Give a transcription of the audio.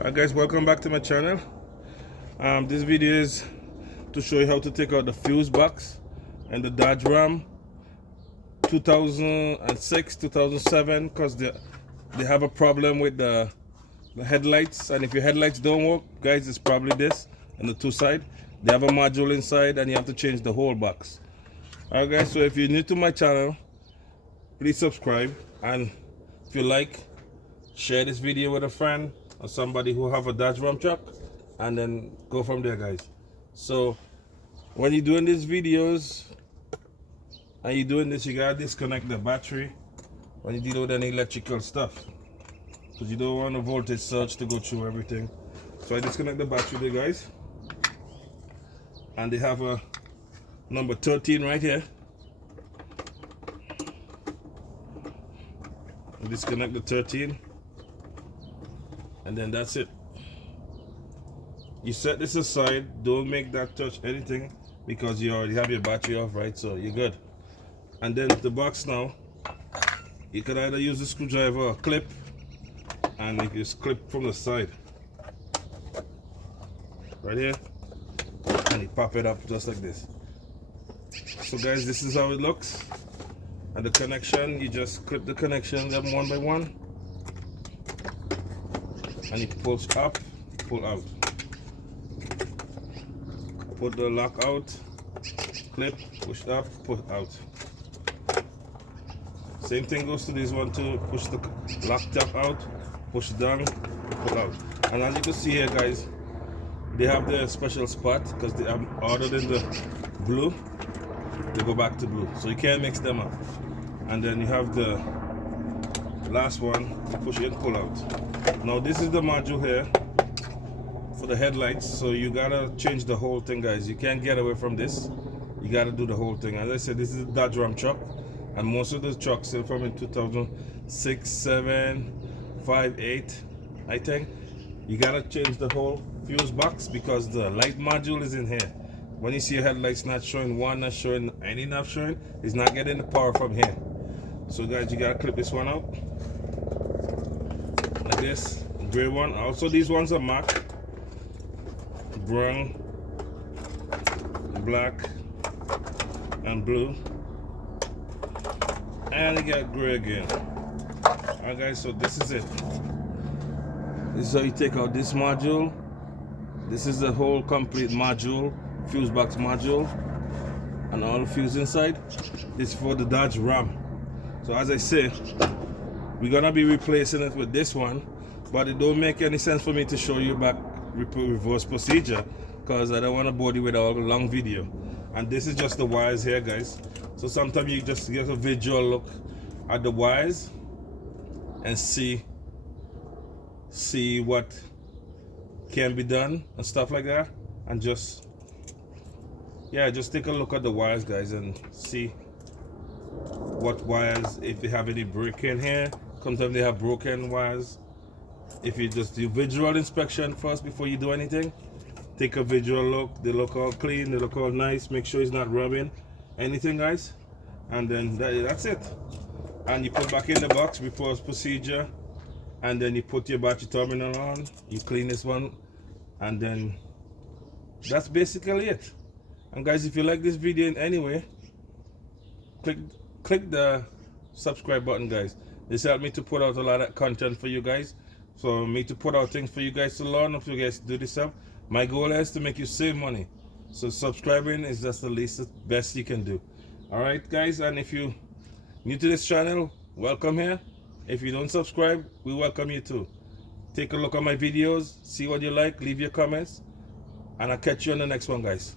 Alright guys, welcome back to my channel. This video is to show you how to take out the fuse box and the Dodge Ram 2006 2007 because they have a problem with the headlights, and if your headlights don't work, guys, it's probably this on the two side. They have a module inside and you have to change the whole box. Alright guys, so if you're new to my channel, please subscribe, and if you like, share this video with a friend or somebody who have a Dodge Ram truck, and then go from there, guys. So when you're doing these videos and you're doing this, you gotta disconnect the battery when you deal with any electrical stuff, because you don't want a voltage surge to go through everything. So I disconnect the battery there, guys, and they have a number 13 right here. Disconnect the 13, and then that's it. You set this aside, don't make that touch anything because you already have your battery off, right? So you're good. And then the box now, you can either use a screwdriver or a clip, and you just clip from the side right here, and you pop it up just like this. So guys, this is how it looks. And the connection, you just clip the connection them one by one, and you push up, pull out, put the lock out, clip, push up, push out. Same thing goes to this one too. Push the lock tab out, push down, pull out. And as you can see here, guys, they have the special spot because they have ordered in the blue. They go back to blue, so you can't mix them up. And then you have the last one, push in, pull out. Now this is the module here for the headlights, so you gotta change the whole thing, guys. You can't get away from this. You gotta do the whole thing. As I said, this is a Dodge Ram truck, and most of the trucks are from in 2006, 7, 5, 8, I think. You gotta change the whole fuse box because the light module is in here. When you see your headlights not showing, one not showing, any not showing, it's not getting the power from here. So guys, you gotta clip this one out like this. Gray one. Also, these ones are marked brown, black, and blue, and you got gray again. Alright guys, so this is it. This is how you take out this module. This is the whole complete module, fuse box module, and all the fuse inside. This is for the Dodge Ram. So as I say, we're gonna be replacing it with this one, but it don't make any sense for me to show you back reverse procedure because I don't want to bore you with a long video. And this is just the wires here, guys. So sometimes you just get a visual look at the wires and see what can be done and stuff like that, and just take a look at the wires, guys, and see what wires, if they have any break in here. Sometimes they have broken wires. If you just do visual inspection first before you do anything, take a visual look. They look all clean, they look all nice. Make sure it's not rubbing anything, guys, and then that's it. And you put back in the box, reverse procedure, and then you put your battery terminal on, you clean this one, and then that's basically it. And guys, if you like this video in any way, click the subscribe button, guys. This helps me to put out a lot of content for you guys, so me to put out things for you guys to learn, if you guys do this stuff. My goal is to make you save money, so subscribing is just the best you can do. All right guys, and if you new to this channel, welcome here. If you don't subscribe, we welcome you too. Take a look at my videos, see what you like, leave your comments, and I'll catch you on the next one, guys.